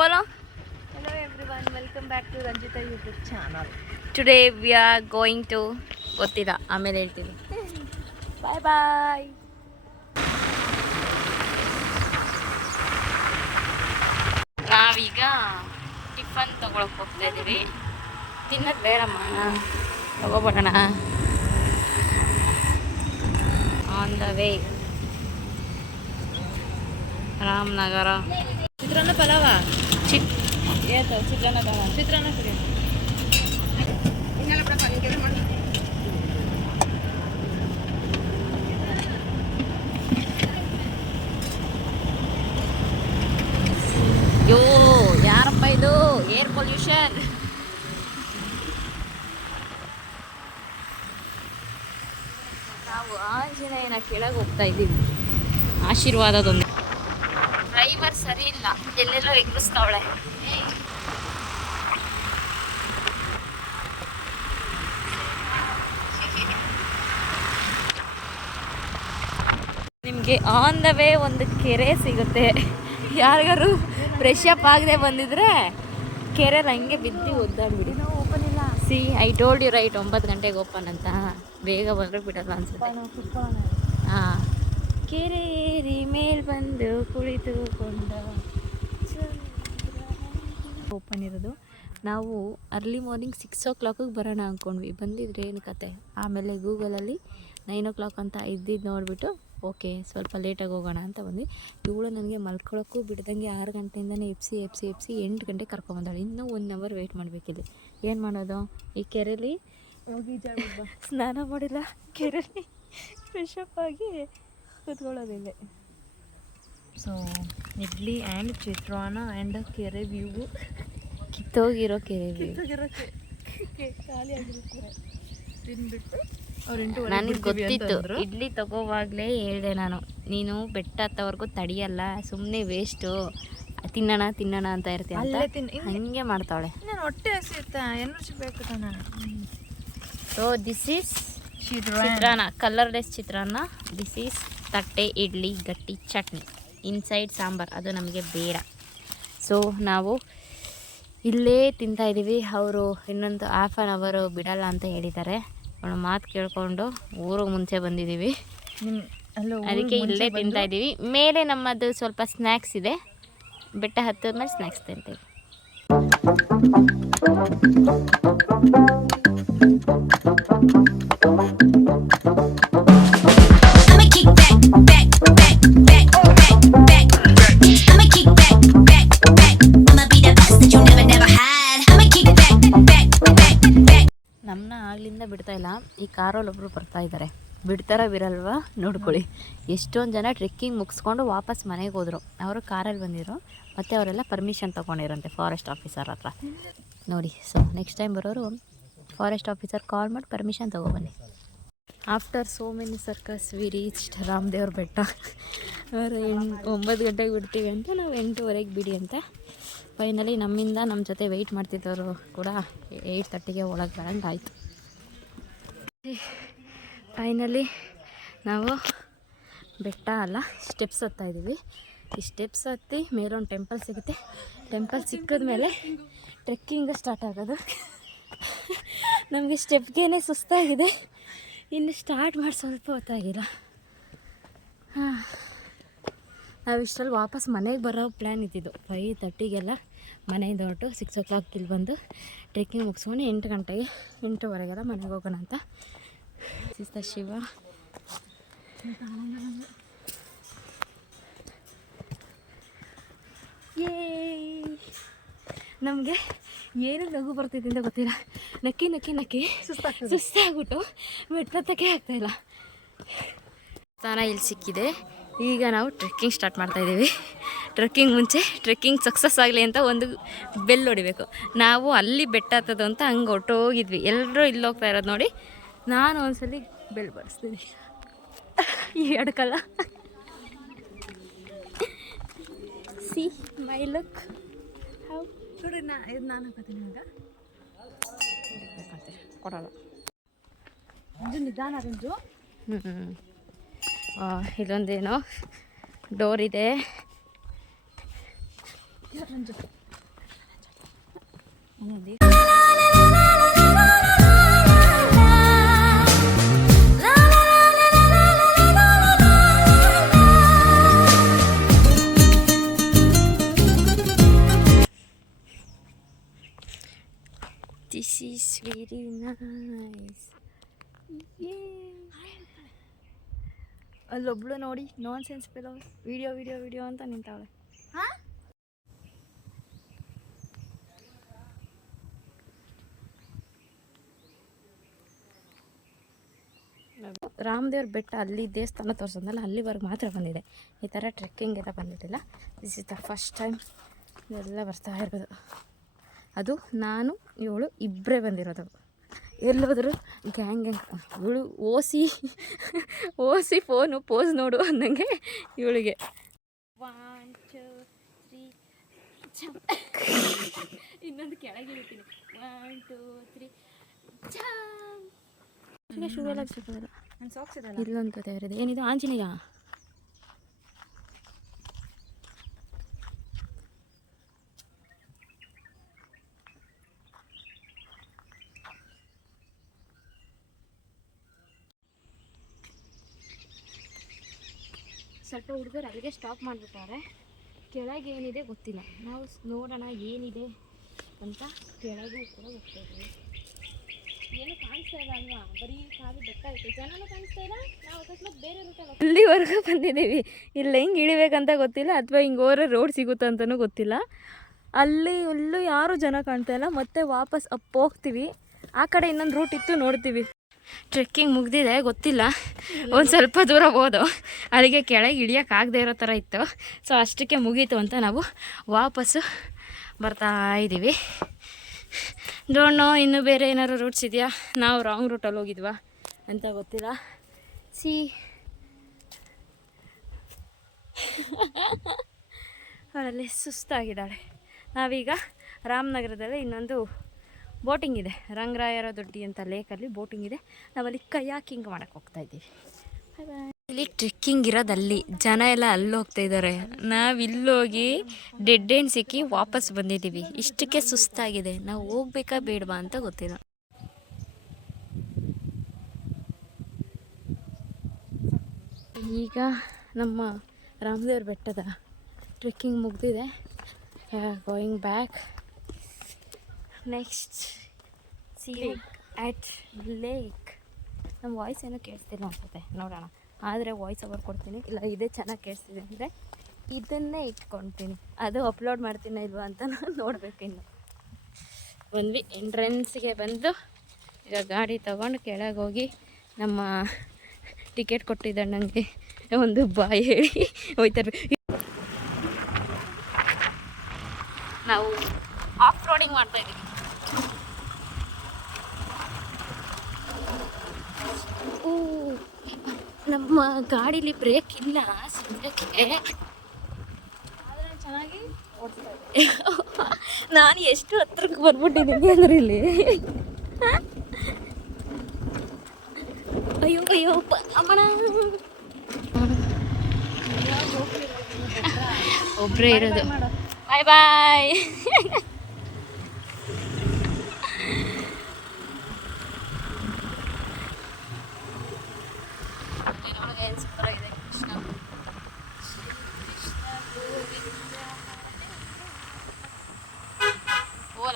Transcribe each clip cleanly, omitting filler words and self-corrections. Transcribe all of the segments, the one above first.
Bolo. Hello everyone, welcome back to Ranjita YouTube channel. Today we are going to ಗೊತ್ತಿಲ್ಲ ಆಮೇಲೆ ಹೇಳ್ತೀನಿ. Bye bye. ನಾವೀಗ tiffin ತಗೊಳಕ್ ಹೋಗ್ತಾ ಇದ್ದೀವಿ. ತಿನ್ನೋದು ಬೇಡಮ್ಮ, ತಗೋಬೇಕಣ. On the way Ramanagara. ಚಿತ್ರಾನ್ನ ಪಲಾವ ಚಿತ್ರಾನ್ನ ಚಿತ್ರಾನ್ನ ಫ್ರೀ. ಯೋ ಯಾರಪ್ಪ ಇದು? Air pollution. ನಾವು ಆಂಜನೇಯನ ಕೆಳಗೆ ಹೋಗ್ತಾ ಇದ್ದೀವಿ. ಆಶೀರ್ವಾದದೊಂದು. ಡ್ರೈವರ್ ಸರಿ ಇಲ್ಲ, ಎಲ್ಲೆಲ್ಲೋ ಎಗ್ರಿಸ್ತಾವಳೆ. ನಿಮಗೆ ಆನ್ ದ ವೇ ಒಂದು ಕೆರೆ ಸಿಗುತ್ತೆ. ಯಾರಿಗಾರು ಫ್ರೆಶ್ ಅಪ್ ಆಗದೆ ಬಂದಿದ್ರೆ ಕೆರೆ ಹಂಗೆ ಬಿದ್ದು ಒದ್ದಾಡ್ಬಿಡಿ. ಓಪನ್ ಇಲ್ಲ. See I told you right, 9 ಗಂಟೆಗೆ ಓಪನ್ ಅಂತ. ಬೇಗ ಬಂದರೆ ಬಿಡಲ್ಲ ಅನ್ಸುತ್ತೆ. ಹಾಂ, ಕೆರೆ ಮೇಲ್ ಬಂದು ಕುಳಿತುಕೊಂಡ ಓಪನ್ ಇರೋದು. ನಾವು ಅರ್ಲಿ ಮಾರ್ನಿಂಗ್ 6 o'clock ಬರೋಣ ಅಂದ್ಕೊಂಡ್ವಿ. ಬಂದಿದ್ರೆ ಏನು ಕತೆ. ಆಮೇಲೆ ಗೂಗಲಲ್ಲಿ 9 o'clock ಅಂತ ಇದ್ದಿದ್ದು ನೋಡಿಬಿಟ್ಟು ಓಕೆ ಸ್ವಲ್ಪ ಲೇಟಾಗಿ ಹೋಗೋಣ ಅಂತ ಬಂದ್ವಿ. ಇವಳು ನನಗೆ ಮಲ್ಕೊಳ್ಳೋಕ್ಕೂ ಬಿಡ್ದಂಗೆ 6 ಗಂಟೆಯಿಂದನೇ ಎಪ್ಸಿ 8 ಗಂಟೆಗೆ ಕರ್ಕೊಂಬಂದಾಳೆ. ಇನ್ನೂ 1 hour ವೆಯ್ಟ್ ಮಾಡಬೇಕಿಲ್ಲಿ. ಏನು ಮಾಡೋದು? ಈ ಕೆರೆಯಲ್ಲಿ ಹೋಗಿ ಸ್ನಾನ ಮಾಡಿಲ್ಲ, ಕೆರೆಯಲ್ಲಿ ಫ್ರೆಶ್ ಅಪ್ ಆಗಿ ಕೂತ್ಕೊಳ್ಳೋದಿಲ್ಲ. ಸೊ ಇಡ್ಲಿ ಆ್ಯಂಡ್ ಚಿತ್ರಾನ್ನ ಆ್ಯಂಡ್ ಕೆರೆ ವ್ಯೂ. ಕಿತ್ತೋಗಿರೋ ಕೆರೆ ವ್ಯೂ. ಖಾಲಿ ಆಗಿರುತ್ತೆ. ತಿನ್ಬಿಟ್ಟು ನನಗೆ ಗೊತ್ತಿತ್ತು. ಇಡ್ಲಿ ತಗೋವಾಗಲೇ ಹೇಳಿದೆ ನಾನು, ನೀನು ಬೆಟ್ಟ ಹತ್ತವರೆಗೂ ತಡಿಯಲ್ಲ, ಸುಮ್ಮನೆ ವೇಸ್ಟು, ತಿನ್ನೋಣ ಅಂತ ಇರ್ತೀಯ ಅಂತ. ಹಂಗೆ ಮಾಡ್ತಾವಳೆ. ನಾನು ಹೊಟ್ಟೆ ಹಸಿಯುತ್ತಾ, ಎನರ್ಜಿ ಬೇಕು ತಾನೆ. So this is chitranna, colourless chitranna. This is ತಟ್ಟೆ ಇಡ್ಲಿ ಗಟ್ಟಿ ಚಟ್ನಿ, ಇನ್ಸೈಡ್ ಸಾಂಬಾರು. ಅದು ನಮಗೆ ಬೇಡ. ಸೊ ನಾವು ಇಲ್ಲೇ ತಿಂತಾಯಿದ್ದೀವಿ. ಅವರು ಇನ್ನೊಂದು ½ an hour ಬಿಡಲ್ಲ ಅಂತ ಹೇಳಿದ್ದಾರೆ. ಅವಳು ಮಾತು ಕೇಳಿಕೊಂಡು ಊರಿಗೆ ಮುಂಚೆ ಬಂದಿದ್ದೀವಿ. ಅದಕ್ಕೆ ಇಲ್ಲೇ ತಿಂತಾಯಿದ್ದೀವಿ. ಮೇಲೆ ನಮ್ಮದು ಸ್ವಲ್ಪ ಸ್ನ್ಯಾಕ್ಸ್ ಇದೆ. ಬೆಟ್ಟ ಹತ್ತಿದ್ಮೇಲೆ ಸ್ನ್ಯಾಕ್ಸ್ ತಿಂತೀವಿ. ನಮ್ಮನ್ನ ಆಗ್ಲಿಂದ ಬಿಡ್ತಾ ಇಲ್ಲ. ಈ ಕಾರಲ್ಲಿ ಒಬ್ಬರು ಬರ್ತಾ ಇದ್ದಾರೆ. ಬಿಡ್ತಾರ ಬಿರಲ್ವಾ ನೋಡ್ಕೊಳ್ಳಿ. ಎಷ್ಟೊಂದು ಜನ ಟ್ರೆಕ್ಕಿಂಗ್ ಮುಗಿಸ್ಕೊಂಡು ವಾಪಸ್ ಮನೆಗೆ ಹೋದರು. ಅವರು ಕಾರಲ್ಲಿ ಬಂದಿರೋ, ಮತ್ತು ಅವರೆಲ್ಲ ಪರ್ಮಿಷನ್ ತೊಗೊಂಡಿರೋಂತೆ ಫಾರೆಸ್ಟ್ ಆಫೀಸರ್ ಹತ್ರ ನೋಡಿ. ಸೊ ನೆಕ್ಸ್ಟ್ ಟೈಮ್ ಬರೋರು ಫಾರೆಸ್ಟ್ ಆಫೀಸರ್ ಕಾಲ್ ಮಾಡಿ ಪರ್ಮಿಷನ್ ತೊಗೊಬನ್ನಿ. After so many circus we reached Ramadevara Betta. ಅವರು 9 ಗಂಟೆಗೆ ಬಿಡ್ತೀವಿ ಅಂತ, ನಾವು 8:15 ಬಿಡಿ ಅಂತ. ಫೈನಲಿ ನಮ್ಮಿಂದ ನಮ್ಮ ಜೊತೆ ವೆಯ್ಟ್ ಮಾಡ್ತಿದ್ದವರು ಕೂಡ 8:30ಗೆ ಒಳಗೆ ಬರೋಂಗೆ ಆಯಿತು. ಫೈನಲಿ ನಾವು ಬೆಟ್ಟ ಅಲ್ಲ, ಸ್ಟೆಪ್ಸ್ ಹತ್ತಾಯಿದ್ದೀವಿ. ಈ ಸ್ಟೆಪ್ಸ್ ಹತ್ತಿ ಮೇಲೊಂದು ಟೆಂಪಲ್ ಸಿಗುತ್ತೆ. ಟೆಂಪಲ್ ಸಿಕ್ಕಿದ್ಮೇಲೆ ಟ್ರೆಕ್ಕಿಂಗ್ ಸ್ಟಾರ್ಟ್ ಆಗೋದು. ನಮಗೆ ಸ್ಟೆಪ್ಗೇನೆ ಸುಸ್ತಾಗಿದೆ. ಇನ್ನು ಸ್ಟಾರ್ಟ್ ಮಾಡಿ ಸ್ವಲ್ಪ ಹೊತ್ತಾಗಿಲ್ಲ. ಹಾಂ, ನಾವು ಇಷ್ಟರಲ್ಲಿ ವಾಪಸ್ ಮನೆಗೆ ಬರೋ ಪ್ಲ್ಯಾನ್ ಇದ್ದಿದ್ದು. 5:30ಗೆಲ್ಲ ಮನೆಯಿಂದ ಹೊರಟು 6 o'clock ಇಲ್ಲಿ ಬಂದು ಟ್ರೆಕ್ಕಿಂಗ್ ಮುಗಿಸ್ಕೊಂಡು 8 ಗಂಟೆಗೆ 8:15 ಮನೆಗೆ ಹೋಗೋಣ ಅಂತ. ಸಿಸ್ತ ಶಿವ ಏ ನಮಗೆ ಏನು ನಗು ಬರ್ತಿದೆ ಅಂತ ಗೊತ್ತಿಲ್ಲ. ನಕ್ಕಿ ಸುಸ್ತಾಗ್ಬಿಟ್ಟು ಮೆಟ್ಲತ್ತಕ್ಕೆ ಆಗ್ತಾಯಿಲ್ಲ. ಸ್ಥಾನ ಇಲ್ಲಿ ಸಿಕ್ಕಿದೆ. ಈಗ ನಾವು ಟ್ರೆಕ್ಕಿಂಗ್ ಸ್ಟಾರ್ಟ್ ಮಾಡ್ತಾಯಿದ್ದೀವಿ. ಟ್ರೆಕ್ಕಿಂಗ್ ಮುಂಚೆ ಟ್ರೆಕ್ಕಿಂಗ್ ಸಕ್ಸಸ್ ಆಗಲಿ ಅಂತ ಒಂದು ಬೆಲ್ ಹೊಡಿಬೇಕು. ನಾವು ಅಲ್ಲಿ ಬೆಟ್ಟ ಹತ್ತೋದು ಅಂತ ಹಂಗೆ ಹೊಟ್ಟೋಗಿದ್ವಿ. ಎಲ್ಲರೂ ಇಲ್ಲಿ ಹೋಗ್ತಾ ಇರೋದು ನೋಡಿ. ನಾನು ಒಂದ್ಸಲಿ ಬೆಲ್ ಬಡಿಸ್ತೀನಿ. ಈ ಎಡ್ಕಲ್ಲ. See my look how. ನೋಡಿ ಇದು ನಾನು ಹಾಕೋತೀನಿ. ಈಗ ಕೊಡಲ್ಲ. ನಿಧಾನ ರಂಜು. ಇಲ್ಲೊಂದೇನೋ ಡೋರ್ ಇದೆ. This is very nice. ಅಲ್ಲೊಬ್ಳು ನೋಡಿ nonsense fellow video video video ಅಂತ ನಿಂತಾವಳೆ. ರಾಮದೇವ್ರ ಬೆಟ್ಟ ಅಲ್ಲಿ ದೇವಸ್ಥಾನ ತೋರಿಸೋದಲ್ಲ ಅಲ್ಲಿವರೆಗೆ ಮಾತ್ರ ಬಂದಿದೆ. ಈ ಥರ ಟ್ರೆಕ್ಕಿಂಗ್ ಎಲ್ಲ ಬಂದಿರಲಿಲ್ಲ. This is the first time ಎಲ್ಲ ಬರ್ತಾ ಇರೋದು. ಅದು ನಾನು ಇವಳು ಇಬ್ಬರೇ ಬಂದಿರೋದು. ಎಲ್ಲೋದ್ರು ಗ್ಯಾಂಗ್ ಇವಳು ಓಸಿ ಫೋನು ಪೋಸ್ ನೋಡು ಅಂದಂಗೆ ಇವಳಿಗೆ 1 2 3 ಇನ್ನೊಂದು ಕೆಳಗೆ ಇರ್ತೀನಿ. 1 2 3 ಶೂ ಎಲ್ಲ ಸಿಗೋಲ್ಲ. ನನ್ನ ಸಾಕ್ಸ್ ಇದಲ್ಲ. ಇಲ್ಲೊಂದು ಕತೆ ಇರೋದು ಏನಿದು ಆಂಜನೇಯ. ಸ್ವಲ್ಪ ಹುಡುಗರು ಅಲ್ಲಿಗೆ ಸ್ಟಾಪ್ ಮಾಡಿಬಿಟ್ಟಾರೆ. ಕೆಳಗೆ ಏನಿದೆ ಗೊತ್ತಿಲ್ಲ. ನಾವು ನೋಡೋಣ ಏನಿದೆ ಅಂತ ಕೆಳಗೂ ಕೂಡ ಹೋಗ್ತಾ ಇದ್ದೀವಿ. ಏನು ಕಾಣಿಸ್ತಾ ಇಲ್ಲ ಅಲ್ವಾ, ಬರೀ ಕಾಲು ಬೆಟ್ಟ ಐತೆ, ಜನನೂ ಕಾಣಿಸ್ತಾ ಇಲ್ಲ. ನಾವು ಅಕಸ್ಮಾತ್ ಬೇರೆ ರೂಟಲ್ಲಿ ಅಲ್ಲಿವರೆಗೂ ಬಂದಿದ್ದೀವಿ. ಇಲ್ಲ ಹಿಂಗೆ ಇಳಿಬೇಕಂತ ಗೊತ್ತಿಲ್ಲ ಅಥವಾ ಹಿಂಗೆ ಹೋದ್ರೆ ರೋಡ್ ಸಿಗುತ್ತಾ ಅಂತಲೂ ಗೊತ್ತಿಲ್ಲ. ಅಲ್ಲಿ ಎಲ್ಲೂ ಯಾರೂ ಜನ ಕಾಣ್ತಾ ಇಲ್ಲ. ಮತ್ತೆ ವಾಪಸ್ ಅಪ್ ಹೋಗ್ತೀವಿ. ಆ ಕಡೆ ಇನ್ನೊಂದು ರೂಟ್ ಇತ್ತು, ನೋಡ್ತೀವಿ. ಟ್ರೆಕ್ಕಿಂಗ್ ಮುಗ್ದಿದೆ ಗೊತ್ತಿಲ್ಲ, ಒಂದು ಸ್ವಲ್ಪ ದೂರ ಹೋದು ಅಲ್ಲಿಗೆ ಕೆಳಗೆ ಇಳಿಯೋಕ್ಕಾಗದೇ ಇರೋ ಥರ ಇತ್ತು. ಸೊ ಅಷ್ಟಕ್ಕೆ ಮುಗೀತು ಅಂತ ನಾವು ವಾಪಸ್ಸು ಬರ್ತಾ ಇದ್ದೀವಿ. ಡೋಂಟ್ ನೋ ಇನ್ನೂ ಬೇರೆ ಏನಾದ್ರು ರೂಟ್ಸ್ ಇದೆಯಾ, ನಾವು ರಾಂಗ್ ರೂಟಲ್ಲಿ ಹೋಗಿದ್ವಾ ಅಂತ ಗೊತ್ತಿಲ್ಲ. ಅವಳಲ್ಲಿ ಸುಸ್ತಾಗಿದ್ದಾಳೆ. ನಾವೀಗ ರಾಮನಗರದಲ್ಲಿ ಇನ್ನೊಂದು ಬೋಟಿಂಗ್ ಇದೆ, ರಂಗರಾಯರ ದೊಡ್ಡಿ ಅಂತ ಲೇಕಲ್ಲಿ ಬೋಟಿಂಗ್ ಇದೆ. ನಾವಲ್ಲಿ ಕಯಾಕಿಂಗ್ ಮಾಡೋಕ್ಕೆ ಹೋಗ್ತಾ ಇದ್ದೀವಿ. ಇಲ್ಲಿ ಟ್ರೆಕ್ಕಿಂಗ್ ಇರೋದಲ್ಲಿ ಜನ ಎಲ್ಲ ಅಲ್ಲಿ ಹೋಗ್ತಾ ಇದ್ದಾರೆ. ನಾವು ಇಲ್ಲೋಗಿ ಡೆಡ್ ಎಂಡ್ ಸಿಕ್ಕಿ ವಾಪಸ್ ಬಂದಿದ್ದೀವಿ. ಇಷ್ಟಕ್ಕೆ ಸುಸ್ತಾಗಿದೆ. ನಾವು ಹೋಗ್ಬೇಕಾ ಬೇಡವಾ ಅಂತ ಗೊತ್ತಿಲ್ಲ. ಈಗ ನಮ್ಮ ರಾಮದೇವ್ರ ಬೆಟ್ಟದ ಟ್ರೆಕ್ಕಿಂಗ್ ಮುಗ್ದಿದೆ. Going back. Next see at lake. ನಮ್ಮ ವಾಯ್ಸ್ ಏನೋ ಕೇಳಿಸ್ತಿಲ್ಲ ಅನ್ಸುತ್ತೆ, ನೋಡೋಣ. ಆದರೆ ವಾಯ್ಸ್ ಓವರ್ ಕೊಡ್ತೀನಿ, ಇಲ್ಲ ಇದೇ ಚೆನ್ನಾಗಿ ಕೇಳಿಸ್ತಿದೆ ಅಂದರೆ ಇದನ್ನೇ ಇಟ್ಕೊಳ್ತೀನಿ. ಅದು ಅಪ್ಲೋಡ್ ಮಾಡ್ತೀನ ಇಲ್ವಾ ಅಂತ ನಾನು ನೋಡಬೇಕು. ಇನ್ನು ಬಂದ್ವಿ ಎಂಟ್ರೆನ್ಸ್ಗೆ ಬಂದು ಈಗ ಗಾಡಿ ತೊಗೊಂಡು ಕೆಳಗೆ ಹೋಗಿ ನಮ್ಮ ಟಿಕೆಟ್ ಕೊಟ್ಟಿದ್ದಾಳೆ ನನಗೆ ಒಂದು ಬಾಯ್ ಹೇಳಿ ಹೋಯ್ತಾರೆ. ನಾವು ಆಫ್ ರೋಡಿಂಗ್ ಮಾಡ್ತಾಯಿದ್ದೀವಿ. ನಮ್ಮ ಗಾಡೀಲಿ ಬ್ರೇಕ್ ಇಲ್ಲ ಸದ್ಯಕ್ಕೆ. ಚೆನ್ನಾಗಿ ಓಡಿಸ್ತಾ ನಾನು ಎಷ್ಟು ಹತ್ರಕ್ಕೆ ಬಂದ್ಬಿಟ್ಟಿದ್ದೀನಿ ಅಂದ್ರೆ ಇಲ್ಲಿ. ಅಯ್ಯೋ ಅಯ್ಯೋ ಅಮ್ಮಣ, ಒಬ್ಬರೇ ಇರೋದು. ಬಾಯ್ ಬಾಯ್.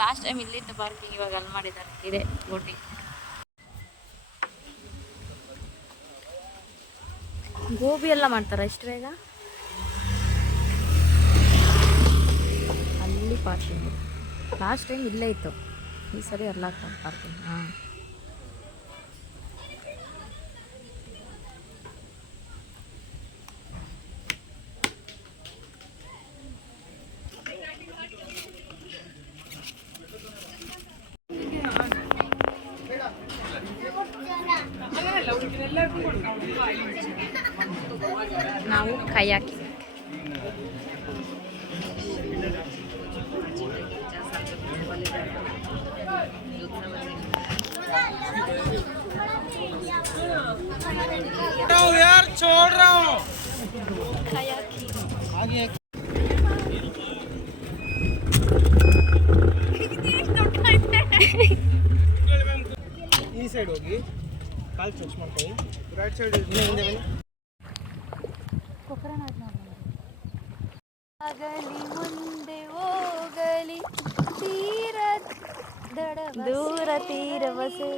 ಲಾಸ್ಟ್ ಟೈಮ್ ಇಲ್ಲಿದ್ದ ಪಾರ್ಕಿಂಗ್ ಇವಾಗ ಅಲ್ಲಿ ಮಾಡಿದ್ದಾರೆ. ಇದೆ ಬೋಟಿಂಗ್. ಗೋಬಿ ಎಲ್ಲ ಮಾಡ್ತಾರ ಇಷ್ಟು ಬೇಗ? ಅಲ್ಲಿ ಪಾರ್ಕಿಂಗ್. ಲಾಸ್ಟ್ ಟೈಮ್ ಇಲ್ಲೇ ಇತ್ತು, ಈ ಸರಿ ಎಲ್ಲ ಪಾರ್ಕಿಂಗ್. ಹಾಂ, ನಾವು ಕಯಾಕಿಂಗ್. यार छोड़ रहा हूँ। आगे ಹೋಗಿ ಕಾಲು ಚೆಕ್ ಮಾಡ್ಕೊಳ್ಳಿ. ರೈಟ್ ಸೈಡ್ ಹಿಂದೆ ಬನ್ನಿ. ಆಗಲಿ ಮುಂದೆ ಹೋಗಲಿ ತೀರ ದೂರ ತೀರವಸೆ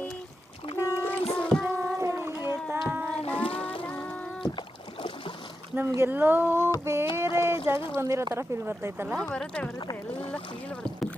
ನಮ್ಗೆಲ್ಲೋ ಬೇರೆ ಜಾಗಕ್ಕೆ ಬಂದಿರೋ ಥರ ಫೀಲ್ ಬರ್ತೈತಲ್ಲ. ಬರುತ್ತೆ ಎಲ್ಲ ಫೀಲ್ ಬರುತ್ತೆ.